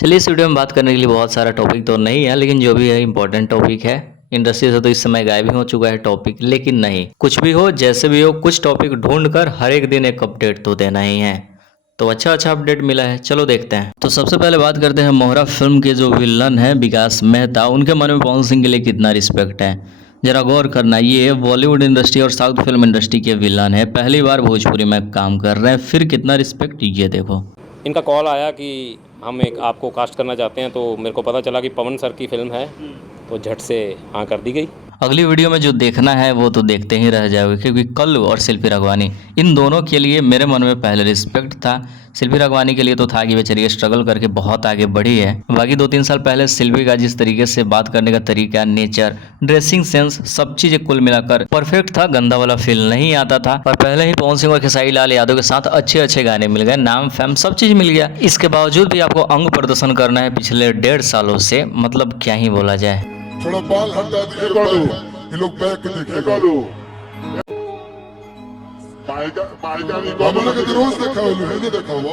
चलिए इस वीडियो में बात करने के लिए बहुत सारा टॉपिक तो नहीं है, लेकिन जो भी है इम्पोर्टेंट टॉपिक है। इंडस्ट्री से तो इस समय गायब ही हो चुका है टॉपिक, लेकिन नहीं, कुछ भी हो जैसे भी हो कुछ टॉपिक ढूंढकर हर एक दिन एक अपडेट तो देना ही है। तो अच्छा अपडेट मिला है, चलो देखते हैं। तो सबसे पहले बात करते हैं मोहरा फिल्म के जो विलन है विकास मेहता, उनके मन में पवन सिंह के लिए कितना रिस्पेक्ट है। जरा गौर करना, ये बॉलीवुड इंडस्ट्री और साउथ फिल्म इंडस्ट्री के विलन है, पहली बार भोजपुरी में काम कर रहे हैं, फिर कितना रिस्पेक्ट ये देखो। इनका कॉल आया कि हम एक आपको कास्ट करना चाहते हैं, तो मेरे को पता चला कि पवन सर की फिल्म है, तो झट से हाँ कर दी गई। अगली वीडियो में जो देखना है वो तो देखते ही रह जाओगे, क्योंकि कल्लू और शिल्पी राघवानी, इन दोनों के लिए मेरे मन में पहले रिस्पेक्ट था। शिल्पी राघवानी के लिए तो था कि बेचारी स्ट्रगल करके बहुत आगे बढ़ी है। बाकी 2-3 साल पहले शिल्पी का जिस तरीके से बात करने का तरीका, नेचर, ड्रेसिंग सेंस, सब चीजें कुल मिलाकर परफेक्ट था, गंदा वाला फील नहीं आता था। और पहले ही पवन सिंह और खेसारी लाल यादव के साथ अच्छे अच्छे गाने मिल गए, नाम फेम सब चीज मिल गया। इसके बावजूद भी आपको अंग प्रदर्शन करना है पिछले 1.5 सालों से, मतलब क्या ही बोला जाए। थोड़ा बाल हटा दिखेगा लो, ये लोग बैक दिखेगा लो। रोज देखा नहीं देखा हुआ।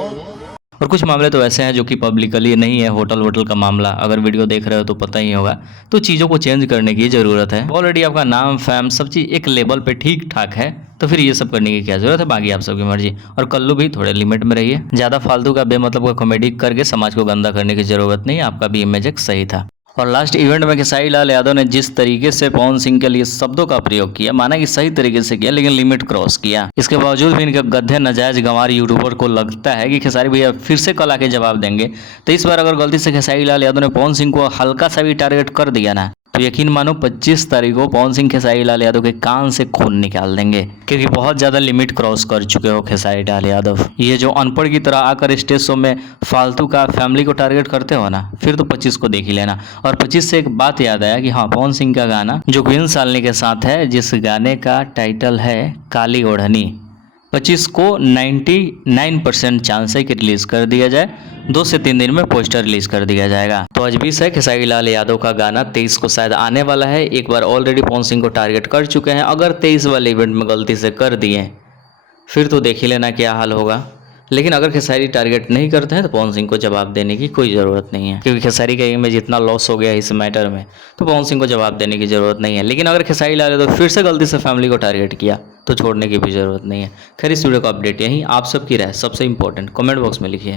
और कुछ मामले तो ऐसे हैं जो कि पब्लिकली नहीं है, होटल का मामला, अगर वीडियो देख रहे हो तो पता ही होगा। तो चीज़ों को चेंज करने की ज़रूरत है। ऑलरेडी आपका नाम फैम सब चीज़ एक लेवल पे ठीक ठाक है, तो फिर ये सब करने की क्या जरूरत है। बाकी आप सबकी मर्जी। और कल्लू भी थोड़े लिमिट में रहिए, ज़्यादा फालतू का बेमतलब का कॉमेडी करके समाज को गंदा करने की जरूरत नहीं, आपका भी इमेज एक सही था। और लास्ट इवेंट में खेसारी लाल यादव ने जिस तरीके से पवन सिंह के लिए शब्दों का प्रयोग किया, माना कि सही तरीके से किया, लेकिन लिमिट क्रॉस किया। इसके बावजूद भी इनके गधे नजायज गंवार यूट्यूबर को लगता है कि खेसारी भैया फिर से कल आके जवाब देंगे। तो इस बार अगर गलती से खेसारी लाल यादव ने पवन सिंह को हल्का सा भी टारगेट कर दिया ना, तो यकीन मानो 25 तारीख को पवन सिंह खेसारी लाल यादव के कान से खून निकाल देंगे, क्योंकि बहुत ज्यादा लिमिट क्रॉस कर चुके हो खेसारी लाल यादव। ये जो अनपढ़ की तरह आकर स्टेज शो में फालतू का फैमिली को टारगेट करते हो ना, फिर तो 25 को देख ही लेना। और 25 से एक बात याद आया कि हाँ, पवन सिंह का गाना जो क्वीन सालनी के साथ है, जिस गाने का टाइटल है काली ओढ़नी, 25 को 99% चांस है कि रिलीज कर दिया जाए। 2 से 3 दिन में पोस्टर रिलीज कर दिया जाएगा। तो आज 20 है, खेसारी लाल यादव का गाना 23 को शायद आने वाला है। एक बार ऑलरेडी पवन सिंह को टारगेट कर चुके हैं, अगर 23 वाले इवेंट में गलती से कर दिए फिर तो देख ही लेना क्या हाल होगा। लेकिन अगर खेसारी टारगेट नहीं करते हैं तो पवन सिंह को जवाब देने की कोई ज़रूरत नहीं है, क्योंकि खेसारी का इमेज इतना लॉस हो गया इस मैटर में, तो पवन सिंह को जवाब देने की ज़रूरत नहीं है। लेकिन अगर खेसारी लाल यादव फिर से गलती से फैमिली को टारगेट किया तो छोड़ने की भी ज़रूरत नहीं है। खैर, इस वीडियो का अपडेट यहीं। आप सबकी राय सबसे इंपॉर्टेंट कमेंट बॉक्स में लिखिए।